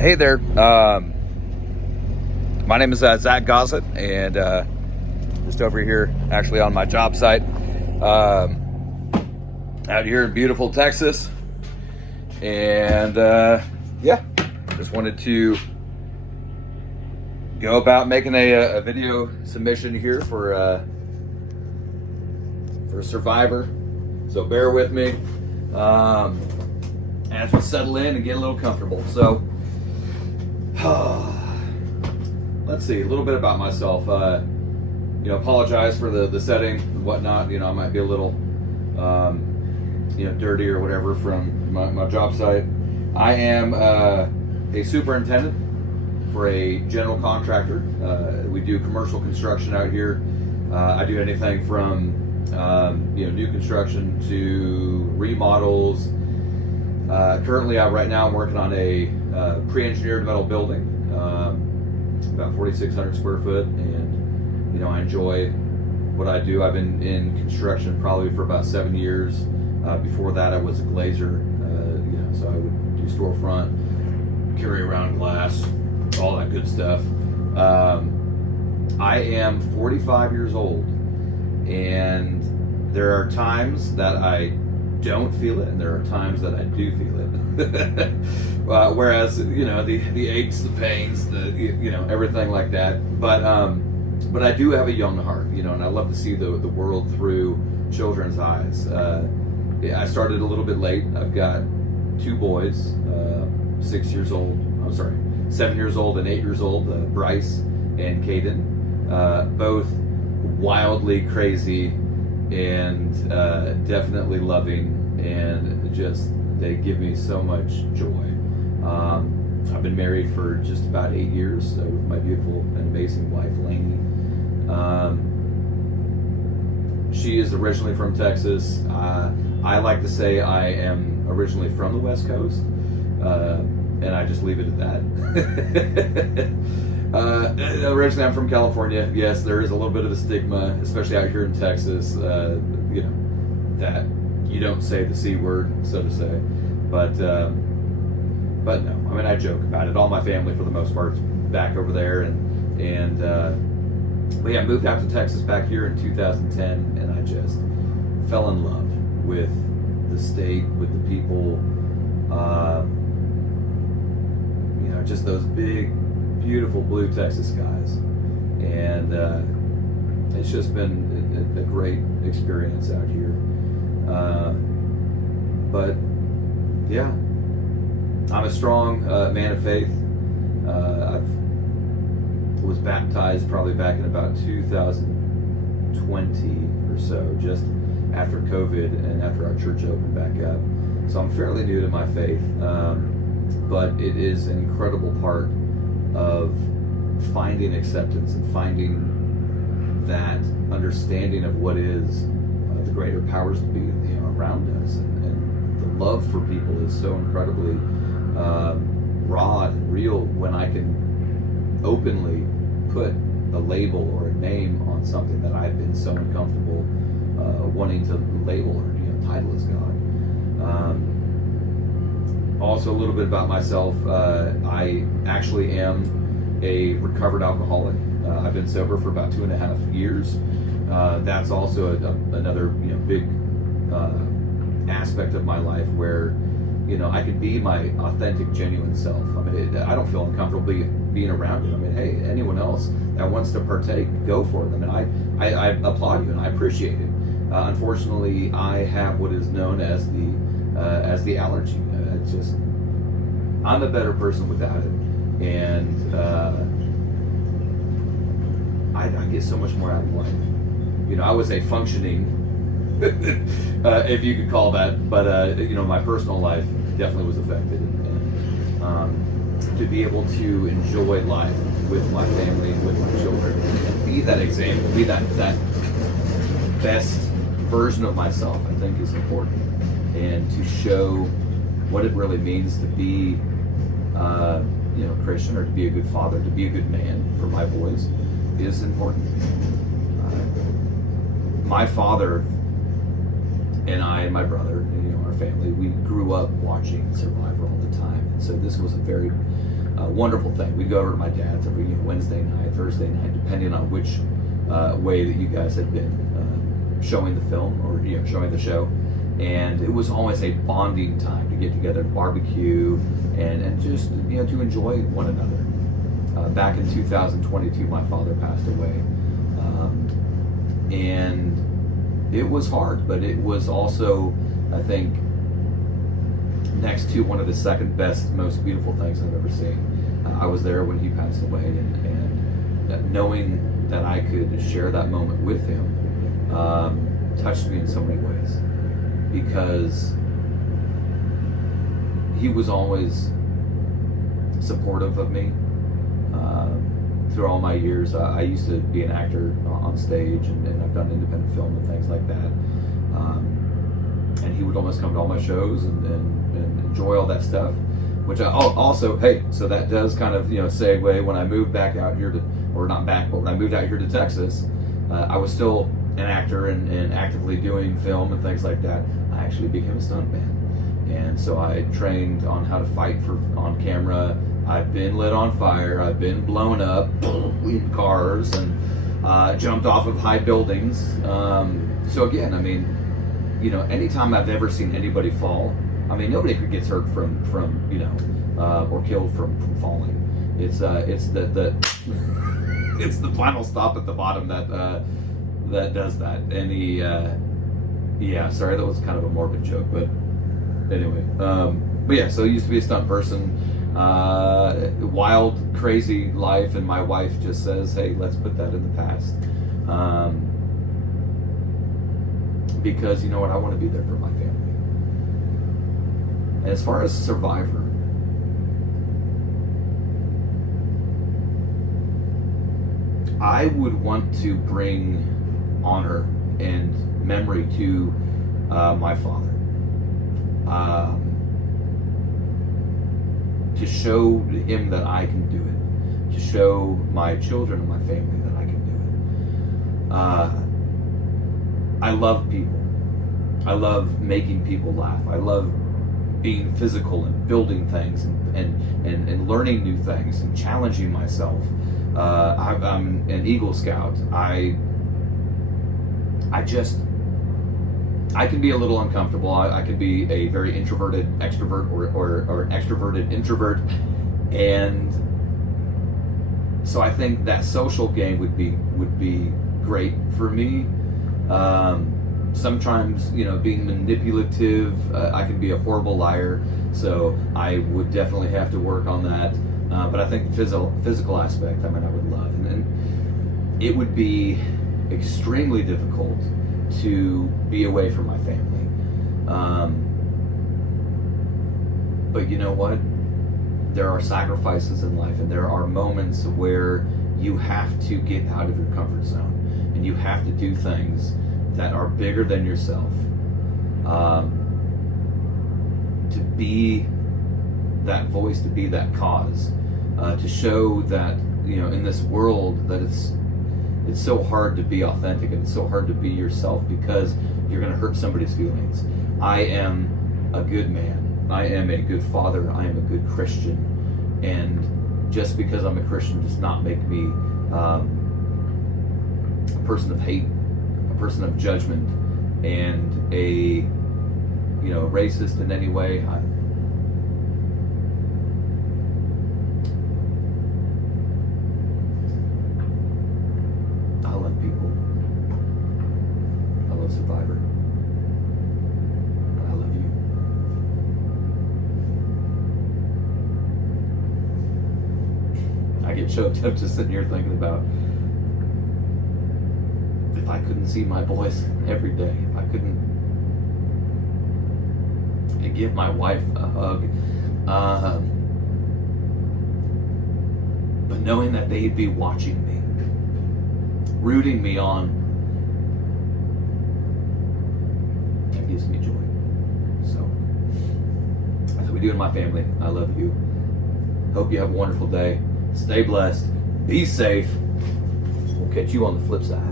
Hey there. My name is Zach Gossett, and just over here, actually on my job site, out here in beautiful Texas. And yeah, just wanted to go about making a video submission here for Survivor. So bear with me as we settle in and get a little comfortable. So. Let's see, a little bit about myself. Apologize for the setting and whatnot. I might be a little, dirty or whatever from my job site. I am a superintendent for a general contractor. We do commercial construction out here. I do anything from, new construction to remodels. Currently, right now, I'm working on a pre-engineered metal building, about 4,600 square foot, and I enjoy what I do. I've been in construction probably for about 7 years. Before that, I was a glazer, so I would do storefront, carry around glass, all that good stuff. I am 45 years old, and there are times that I don't feel it, and there are times that I do feel it. Whereas the aches, the pains, everything like that. But I do have a young heart, and I love to see the world through children's eyes. I started a little bit late. I've got two boys, 7 years old and 8 years old, Bryce and Caden, both wildly crazy and definitely loving, and just they give me so much joy. I've been married for just about 8 years with my beautiful and amazing wife, Lainey. She is originally from Texas. I like to say I am originally from the West Coast, and I just leave it at that. Originally, I'm from California. Yes, there is a little bit of a stigma, especially out here in Texas, that you don't say the C word, so to say. But no, I joke about it. All my family, for the most part, is back over there, but yeah, I moved out to Texas back here in 2010, and I just fell in love with the state, with the people, just those big, beautiful blue Texas skies, and it's just been a great experience out here. But yeah, I'm a strong man of faith. I was baptized probably back in about 2020 or so, just after COVID and after our church opened back up. So I'm fairly new to my faith, but it is an incredible part of finding acceptance and finding that understanding of what is the greater powers to be around us, and the love for people is so incredibly raw and real when I can openly put a label or a name on something that I've been so uncomfortable wanting to label or title as God. Also, a little bit about myself. I actually am a recovered alcoholic. I've been sober for about 2.5 years. That's also another big aspect of my life where I can be my authentic, genuine self. I don't feel uncomfortable being around you. Hey, anyone else that wants to partake, go for it. I applaud you and I appreciate it. Unfortunately, I have what is known as the allergy. It's just, I'm a better person without it, and I get so much more out of life. I was a functioning, if you could call that, but my personal life definitely was affected, and to be able to enjoy life with my family, with my children, and be that example, be that best version of myself, I think is important, and to show what it really means to be Christian, or to be a good father, to be a good man for my boys, is important. My father and I and my brother, our family, we grew up watching Survivor all the time, and so this was a very wonderful thing. We'd go over to my dad's every Wednesday night, Thursday night, depending on which way that you guys had been showing the film or showing the show. And it was always a bonding time to get together, to barbecue, and just to enjoy one another. Back in 2022, my father passed away, and it was hard, but it was also, I think, next to one of the second best, most beautiful things I've ever seen. I was there when he passed away, and knowing that I could share that moment with him touched me in so many ways, because he was always supportive of me through all my years. I used to be an actor on stage, and I've done independent film and things like that. And he would almost come to all my shows and enjoy all that stuff, which I also, hey, so that does kind of segue. When I moved back out here when I moved out here to Texas, I was still an actor and actively doing film and things like that. I actually became a stuntman, and so I trained on how to fight on camera. I've been lit on fire. I've been blown up in cars and jumped off of high buildings. So again, I mean, anytime I've ever seen anybody fall, I mean, nobody gets hurt from or killed from falling. It's the it's the final stop at the bottom that does that. And sorry, that was kind of a morbid joke, but anyway. But yeah, so I used to be a stunt person. Wild, crazy life, and my wife just says, hey, let's put that in the past. Because you know what, I want to be there for my family. And as far as Survivor, I would want to bring honor and memory to my father. To show him that I can do it. To show my children and my family that I can do it. I love people. I love making people laugh. I love being physical and building things and learning new things and challenging myself. I'm an Eagle Scout. I can be a little uncomfortable. I can be a very introverted extrovert or an extroverted introvert, and so I think that social game would be great for me. Sometimes, being manipulative, I can be a horrible liar, so I would definitely have to work on that. But I think the physical aspect, I would love, and it would be extremely difficult to be away from my family. But you know what? There are sacrifices in life, and there are moments where you have to get out of your comfort zone, and you have to do things that are bigger than yourself, to be that voice, to be that cause, to show that in this world that it's so hard to be authentic, and it's so hard to be yourself because you're going to hurt somebody's feelings. I am a good man. I am a good father. I am a good Christian. And just because I'm a Christian does not make me a person of hate, a person of judgment, and a racist in any way. I love people. I love Survivor. I love you. I get choked up just sitting here thinking about if I couldn't see my boys every day, if I couldn't give my wife a hug, but knowing that they'd be watching me, rooting me on, that gives me joy. So that's what we do in my family. I love you. Hope you have a wonderful day. Stay blessed. Be safe. We'll catch you on the flip side.